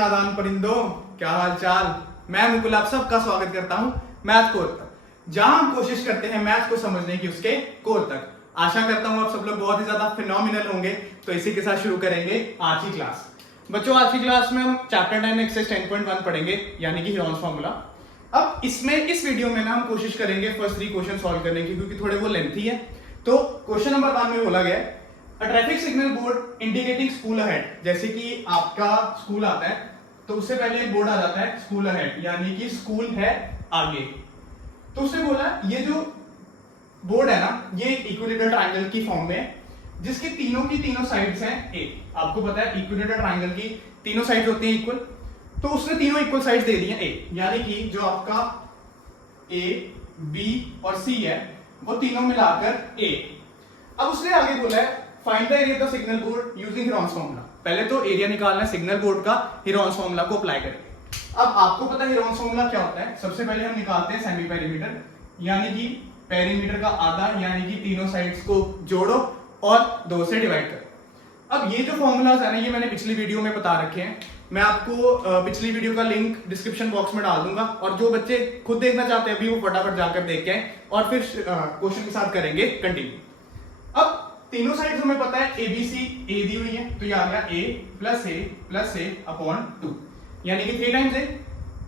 नादान परिंदों, क्या हाल चाल। मैं मुकुल आप सबका स्वागत करता हूं मैथ कोर तक, जहां हम कोशिश करते हैं मैथ को समझने की उसके कोर तक। आशा करता हूं आप सब लोग बहुत ही ज्यादा फिनोमिनल होंगे। तो इसी के साथ शुरू करेंगे आज की क्लास। बच्चों, आज की क्लास में हम चैप्टर 9 एक्सरसाइज 10.1 पढ़ेंगे, यानी कि हीरोन्स फार्मूला। अब इस वीडियो में ना हम कोशिश करेंगे फर्स्ट 3 क्वेश्चन सॉल्व करने की, क्योंकि थोड़े वो लेंथी है। तो क्वेश्चन नंबर 1 में बोला गया है A traffic signal board indicating school ahead। जैसे कि आपका स्कूल आता है तो उससे पहले एक बोर्ड आ जाता है स्कूल अहेड, यानी कि स्कूल है आगे। तो उसने बोला ये जो बोर्ड है ना, ये इक्विलेटरल ट्रायंगल की फॉर्म में है, जिसके तीनों साइड्स हैं ए। आपको पता है इक्विलेटरल ट्रायंगल की तीनों साइड्स होती हैं इक्वल। तो उसने तीनों इक्वल साइड्स दे दी हैं ए, यानी कि जो आपका ए, बी और सी है वो तीनों मिलाकर ए। अब उसने आगे बोला है find the area of the signal board using Heron's formula. पहले तो एरिया निकालना है सिग्नल बोर्ड का, हीरोन्स फार्मूला को अप्लाई करेंगे। अब आपको पता है हीरोन्स फार्मूला क्या होता है। सबसे पहले हम निकालते हैं सेमी पेरीमीटर, यानी कि पेरीमीटर का आधा, यानी कि तीनों साइड्स को जोड़ो और 2 से डिवाइड करो। अब ये जो फॉर्मूलाज है ना, ये मैंने पिछली वीडियो में बता रखे हैं। मैं आपको पिछली वीडियो का लिंक डिस्क्रिप्शन बॉक्स में डाल दूंगा, और जो बच्चे खुद देखना चाहते हैं अभी वो फटाफट जाकर देख के आए और फिर क्वेश्चन के साथ करेंगे कंटिन्यू। अब तीनों साइड्स हमें पता है ABC ए दी हुई है, तो ये आ गया A प्लस A अपॉन 2, यानी कि 3 टाइम्स A।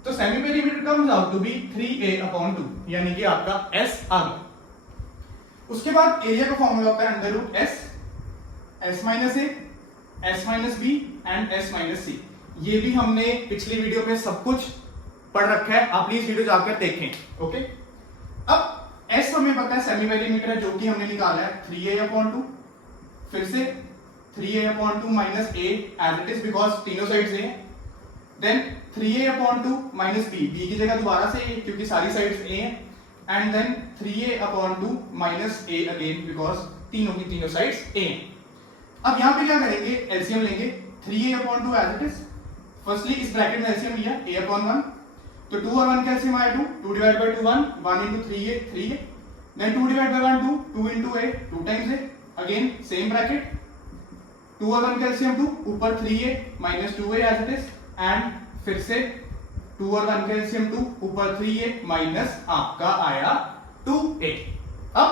तो semi perimeter comes out to be 3A upon 2, यानी कि आपका S आ गया। उसके बाद एरिया का फॉर्मूला होता है under root S minus A, S minus B and S minus C। ये भी हमने पिछली वीडियो में सब कुछ पढ़ रखा है, आप प्लीज वीडियो जाकर देखें। ओके, अब S हमें पता है सेमी पेरीमीटर है, जो कि हमने निकाला है 3A अपॉन 2। फिर से 3A upon 2 minus A as it is, because तीनों साइड्स A हैं। Then 3A upon 2 minus B, B की जगह दोबारा से A, क्योंकि सारी साइड्स A हैं। And then 3A upon 2 minus A again, because तीनों की तीनों साइड्स A हैं। अब यहाँ पे क्या करेंगे, एलसीएम लेंगे 3A upon 2 as it is. Firstly इस ब्रैकेट में एलसीएम लिया A अपॉन 1, तो 2 और 1 का एलसीएम आया 2, 2 divide by 2 1 into 3A 3A, then 2 divided by 1 2 into A 2 times A, again same bracket, 2 और 1 का एलसीएम 2, ऊपर 3A minus 2A as it is, and फिर से 2 और 1 का एलसीएम 2, ऊपर 3A minus आपका आया 2A। अब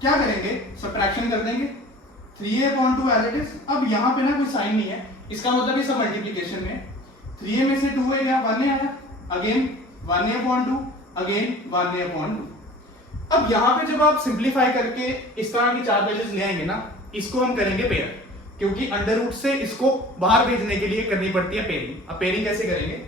क्या करेंगे, सब्ट्रैक्शन कर देंगे 3A upon 2 as it is। अब यहाँ पे ना कोई साइन नहीं है, इसका मतलब ये सब मल्टीप्लीकेशन में 3A में से 2A गया 1A आया, again 1A upon 2, again 1A upon 2। अब यहाँ पे जब आप सिंप्लीफाई करके इस तरह की 4 वैल्यूज ले आएंगे ना, इसको हम करेंगे पेयर, क्योंकि अंडर रूट से इसको बाहर भेजने के लिए करनी पड़ती है पेयरिंग। अब पेयरिंग कैसे करेंगे,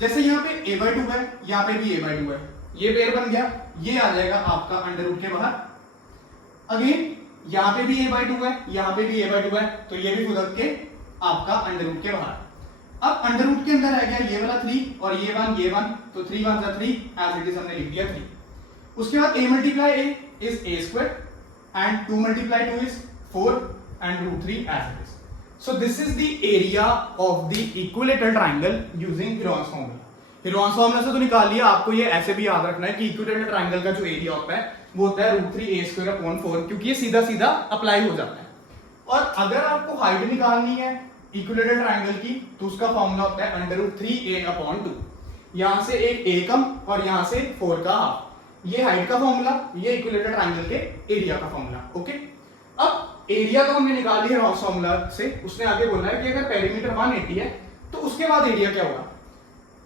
जैसे यहाँ पे a/2 है, यहाँ पे भी a/2 है, ये पेयर बन गया, ये आ जाएगा आपका अंडर रूट के बाहर। अगेन यहाँ पे भी a/2 है, यहाँ पे भी a/2 है, तो ये भी खुद के आपका अंडर रूट के बाहर। अब अंडर रूट के अंदर आ गया ये वाला 3 और ये 1, तो 3 1 3 एज इट इज हमने लिख दिया 3। उसके बाद a multiply a is a square and 2 multiply 2 is 4 and root 3 as it is. So this is the area of the equilateral triangle using Heron's formula. Heron's formula से तो निकाल लिया, आपको ये ऐसे भी याद रखना है कि इक्विलेटरल ट्रायंगल का जो एरिया होता है वो होता है रूट 3A स्क्वायर अपॉन 4, क्योंकि ये सीधा सीधा अप्लाई हो जाता है। और अगर आपको हाइट निकालनी है इक्विलेटरल ट्रायंगल की, तो उसका फॉर्मूला होता है अंडर रूट 3A अपॉन 2। यहां से एक A कम और यहां से 4 का हाफ, ये हाइट का फॉर्मूला, ये इक्विलेटरल ट्रायंगल के एरिया का फॉर्मूला। ओके, अब एरिया तो हमने निकाल लिया हीरोन्स फार्मूला से। उसने आगे बोला है कि अगर पेरीमीटर 180 है तो उसके बाद एरिया क्या होगा।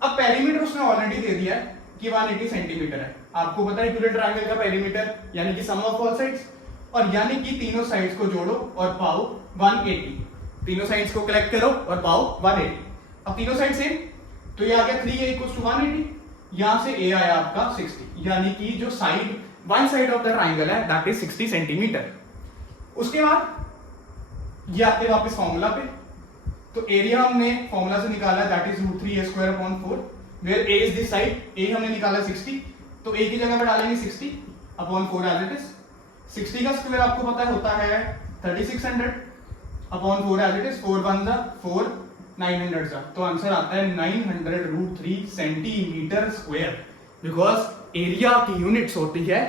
अब पेरीमीटर उसने ऑलरेडी दे दिया है कि 180 सेंटीमीटर है। आपको पता है इक्विलेटरल ट्रायंगल का पेरीमीटर यानी कि सम ऑफ ऑल साइड्स, और यानी कि तीनों साइड्स को जोड़ो और पाओ 180, तीनों साइड्स को कलेक्ट करो और पाओ 180। अब तीनों साइड सेम, तो ये आ गया 3A = 180, यहां से A आया आपका 60, यानी कि जो side one side of the triangle है दैट इज 60 सेंटीमीटर। उसके बाद ये आते वापस फॉर्मूला पे, तो एरिया हमने फॉर्मूला से निकाला that is root 3A square upon 4, where A is this side, A हमने निकाला 60, तो A की जगह पे डालेंगे 60 अपॉन 4 एज इट इज। 60 का स्क्वायर आपको पता है होता है 3600 अपॉन 4 एज इट इज, 4 1 4 900 जा, तो आंसर आता है 900 root 3 centimetre square, because area की यूनिट्स होती है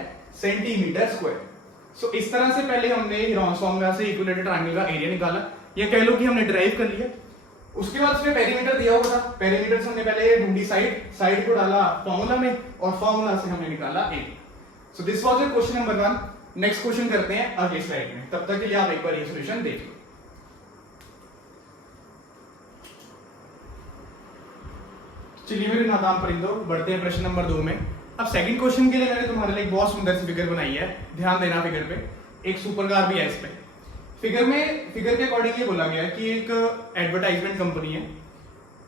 सेंटीमीटर स्क्वायर। सो इस तरह से पहले हमने हीरोन्स फार्मूला से इक्विलेटरल ट्रायंगल का एरिया निकाला, या कह लो कि हमने डिराइव कर लिया। उसके बाद उसमें पेरीमीटर दिया हुआ था, पेरीमीटर से हमने पहले ढूंढी साइड को डाला फॉर्मूला में और फॉर्मूला से हमने निकाला area. So this was your question number 1। Next question करते हैं अगले स्लाइड में, तब तक के लिए आप एक बार ये सॉल्यूशन देख लो। चलिए मेरे नादान परिंदों, बढ़ते हैं प्रश्न नंबर 2 में। अब सेकंड क्वेश्चन के लिए मैंने तुम्हारे लिए एक बहुत सुंदर सी फिगर बनाई है, ध्यान देना फिगर पे। एक सुपर कार भी है इस पे। फिगर के अकॉर्डिंग ये बोला गया है कि एक एडवर्टाइजमेंट कंपनी है,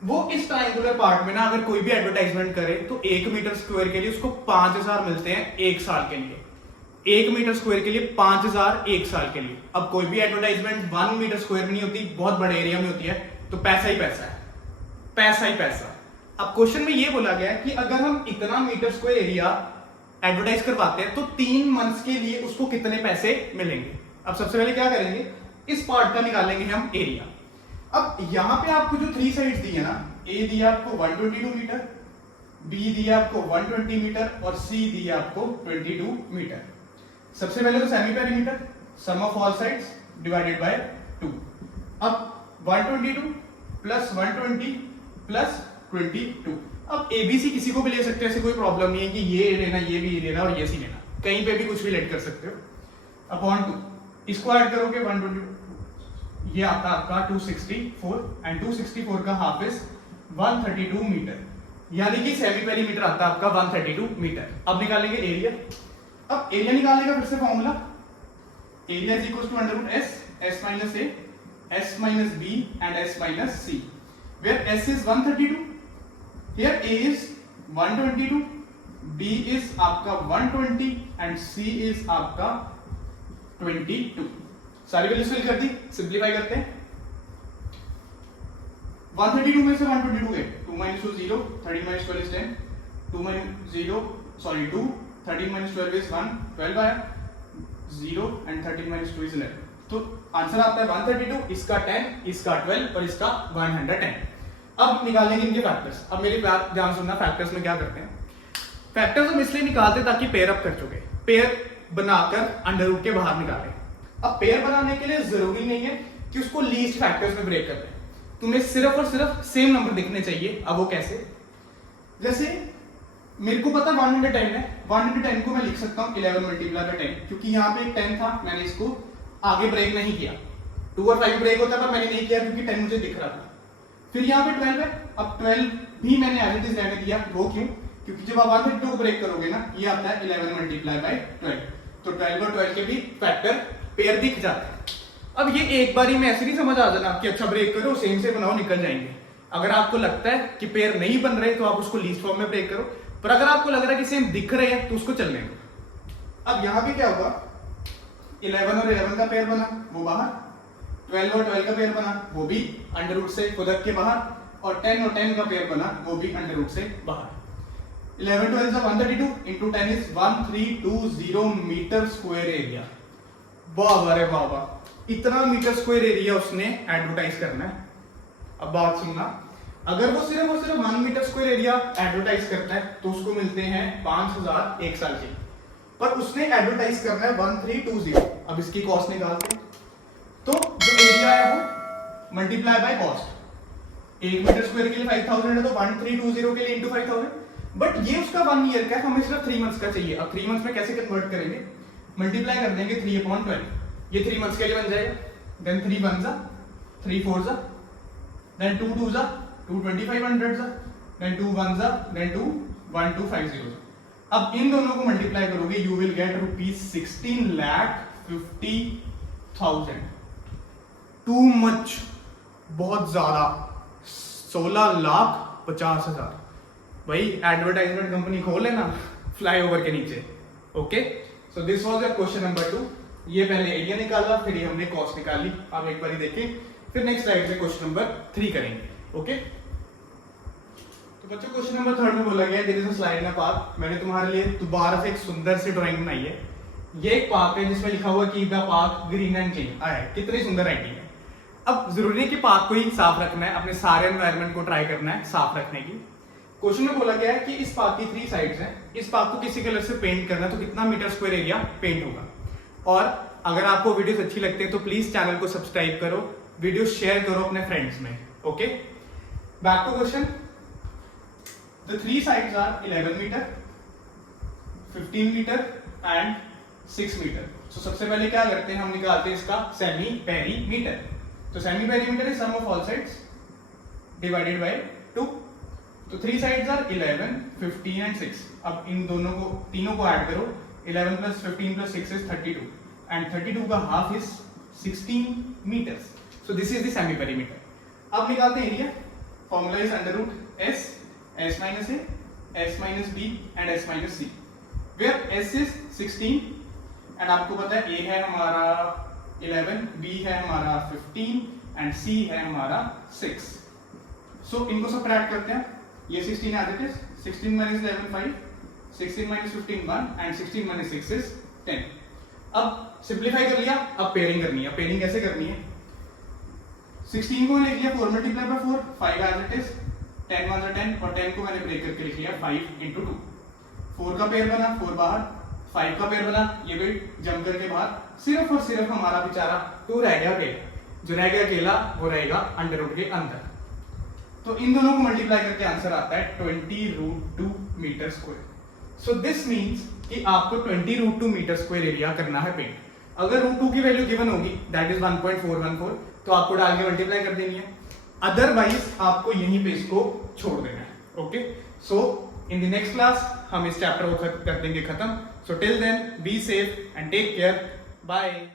वो इस ट्रायंगुलर पार्ट में ना अगर कोई भी एडवर्टाइजमेंट करे तो 1 मीटर स्क्वायर के लिए उसको 5000 मिलते हैं 1 साल के लिए। 1 मीटर स्क्वायर के लिए 5000 1 साल के लिए। अब कोई भी एडवर्टाइजमेंट 1 मीटर स्क्वायर में नहीं होती, बहुत बड़े एरिया में होती है, तो पैसा ही पैसा है, पैसा ही पैसा। अब क्वेश्चन में ये बोला गया है कि अगर हम इतना मीटर स्क्वायर एरिया एडवर्टाइज करवाते हैं तो 3 मंथ्स के लिए उसको कितने पैसे मिलेंगे। अब सबसे पहले क्या करेंगे, इस पार्ट का निकालेंगे हम एरिया। अब यहां पे आपको जो 3 साइड्स दी है ना, ए दिया आपको 122 मीटर, बी दिया आपको 120 मीटर और सी दिया आपको 22 मीटर। सबसे पहले तो semi perimeter, sum of all sides divided by 2। अब 122 प्लस 120 प्लस 22। अब एबीसी किसी को भी ले सकते हैं, ऐसे कोई प्रॉब्लम नहीं है कि ये लेना, ये भी लेना और ये सी लेना, कहीं पे भी कुछ भी लेट कर सकते हो। अपॉन 2, इसको ऐड करोगे 122, ये आता है आपका 264 एंड 264 का हाफ इज 132 मीटर, यानी कि सेमी पेरीमीटर आता है आपका 132 मीटर। अब निकालेंगे एरिया। अब एरिया निकालने का फिर से formula, area is equal to under root S minus A, S minus B and S minus C, where S is 132, here a is 122, b is आपका 120 and c is आपका 22। सारी वैल्यूज फिल कर दी, simplify करते हैं। 132 में से 122 गए, 2 minus 2 0, 13 minus 12 is 10, 2 minus 0 sorry 2, 13 minus 12 is 1, 12 आया 0 and 13 minus 2 is 11। तो आंसर आता है 132, इसका 10, इसका 12 और इसका 110। अब निकालेंगे इनके फैक्टर्स। अब मेरी बात ध्यान सुनना, फैक्टर्स में क्या करते हैं, फैक्टर्स हम इसलिए निकालते ताकि पेयर अप कर चुके, पेयर बनाकर अंडर रूट के बाहर निकालें। अब पेयर बनाने के लिए जरूरी नहीं है कि उसको लीस्ट फैक्टर्स में ब्रेक कर दें, तुम्हें सिर्फ और सिर्फ सेम नंबर दिखने चाहिए। अब वो कैसे, जैसे मेरे को पता 110 है, 110 को मैं लिख सकता हूं 11 मल्टीप्लाई बाय 10, क्योंकि यहाँ पे 10 था, मैंने इसको आगे ब्रेक नहीं किया। 2 और 5 ब्रेक होता पर मैंने नहीं किया क्योंकि 10 मुझे दिख रहा था। फिर यहाँ पे 12 है, अब 12 भी मैंने एज इट इज रहने दिया, वो क्यों, क्योंकि जब आप 132 को ब्रेक करोगे ना, ये आता है 11 मल्टीप्लाई बाय 12, तो 12 और 12 के भी फैक्टर पेयर दिख जाते हैं। अब ये एक बारी में ऐसे नहीं समझ आ जाना कि अच्छा ब्रेक करो सेम से बनाओ निकल जाएंगे। अगर आपको लगता है कि पेयर नहीं बन रहे तो आप उसको लीस्ट फॉर्म में ब्रेक करो, पर अगर आपको लग रहा है कि सेम दिख रहे हैं तो उसको चलने दो। अब यहाँ पे क्या होगा, 11 और 11 का पेयर बना वो बाहर, 12 और 12 का पेयर बना वो भी अंडर रूट से खुदक के बाहर, और 10 और 10 का पेयर बना वो भी अंडर रूट से बाहर। 11 12 is 132 into 10 is 1320 metre square area. वाह रे वाह वाह, इतना मीटर स्क्वायर एरिया उसने एडवर्टाइज करना है। अब बात सुनना, अगर वो सिर्फ और सिर्फ 1 मीटर स्क्वायर एरिया एडवर्टाइज करता है तो उसको मिलते हैं 5000 1 साल के, पर उसने एडवर्टाइज करना है 1320। अब इसकी कॉस्ट निकालते हैं, तो जो एरिया है वो multiply by cost, 1 metre square के लिए 5000 है तो 1320 के लिए इंटू 5000, बट ये उसका 1 ईयर का है, हमें सिर्फ 3 मंथ्स का चाहिए। अब 3 मंथ्स में कैसे कन्वर्ट करेंगे, मल्टीप्लाई कर देंगे 3/12, ये 3 मंथ्स के लिए बन जाएगा, देन 3 1 जा 3 4 जा, देन 2 2 जा 2 2500 जा, देन 2 1 जा, देन 2 1250 जा। अब इन दोनों को मल्टीप्लाई करोगे you will get ₹16,50,000। Too much, बहुत ज्यादा, 16,50,000। भाई एडवर्टाइजमेंट कंपनी खोल लेना फ्लाईओवर के नीचे। Okay, so this was your question number 2। ये पहले एरिया निकाला, फिर ये हमने कॉस्ट निकाली। आप एक बार देखें, फिर नेक्स्ट स्लाइड से क्वेश्चन नंबर 3 करेंगे। ओके, तो बच्चों क्वेश्चन नंबर 3 में बोला गया there is a slide in a park. मैंने तुम्हारे लिए दोबारा से एक सुंदर सी ड्राइंग बनाई है। ये एक पार्क है जिसमें लिखा हुआ कि the park green and clean है। कितनी सुंदर राइटिंग है। अब जरूरी है कि पार्क को ही साफ रखना है, अपने सारे एनवायरनमेंट को ट्राई करना है साफ रखने की। क्वेश्चन में बोला गया है कि इस पार्क की 3 साइड्स हैं, इस पार्क को किसी कलर से पेंट करना है तो कितना मीटर स्क्वायर एरिया पेंट होगा। और अगर आपको वीडियोस अच्छी लगती है तो प्लीज चैनल को सब्सक्राइब करो, वीडियो शेयर करो अपने फ्रेंड्स में। Okay, back to question. The three sides are 11 meter, 15 meter and 6 meter. So सबसे पहले क्या करते हैं, हम निकालते हैं इसका सेमी पेरीमीटर. तो semi perimeter is sum of all sides divided by 2. तो थ्री साइड्स आर 11, 15 एंड 6. अब इन दोनों को तीनों को ऐड करो. 11 प्लस 15 प्लस 6 इज 32 एंड 32 का half is 16 meters. So this is the semi perimeter. अब निकालते हैं area. Formula is under root S, s minus a, s minus b and s minus c, where s is 16 and आपको पता है a है हमारा 11, b है हमारा 15 and c है हमारा 6. so इनको सबट्रैक्ट करते हैं. ये 16 as it is, 16 minus 11 5, 16 minus 15 1 and 16 minus 6 is 10. अब सिंप्लीफाई कर लिया, अब पेयरिंग करनी है. पेयरिंग कैसे करनी है? 16 को लिख लिया 4 multiply by 4, 5 as it is, 10 1 10 और 10 को मैंने ब्रेक करके लिख लिया 5 into 2. 4 का पेयर बना, 4 बाहर, 5 का पेयर बना, ये भी जम करके बाहर. सिर्फ और सिर्फ हमारा बेचारा 2 रह गया अकेला. जो रह गया अकेला वो रहेगा अंडर रूट के अंदर. तो इन दोनों को मल्टीप्लाई करके आंसर आता है 20√2 metre square. So this means कि आपको 20√2 मीटर स्क्वायर एरिया करना है पेंट. अगर √2 की वैल्यू गिवन होगी दैट इज 1.414, तो आपको डाल के मल्टीप्लाई कर देनी है. अदरवाइज आपको यहीं पे इसको छोड़ देना है. Okay, so in the next class हम इस चैप्टर को कर देंगे खत्म. So till then be safe and take care. Bye.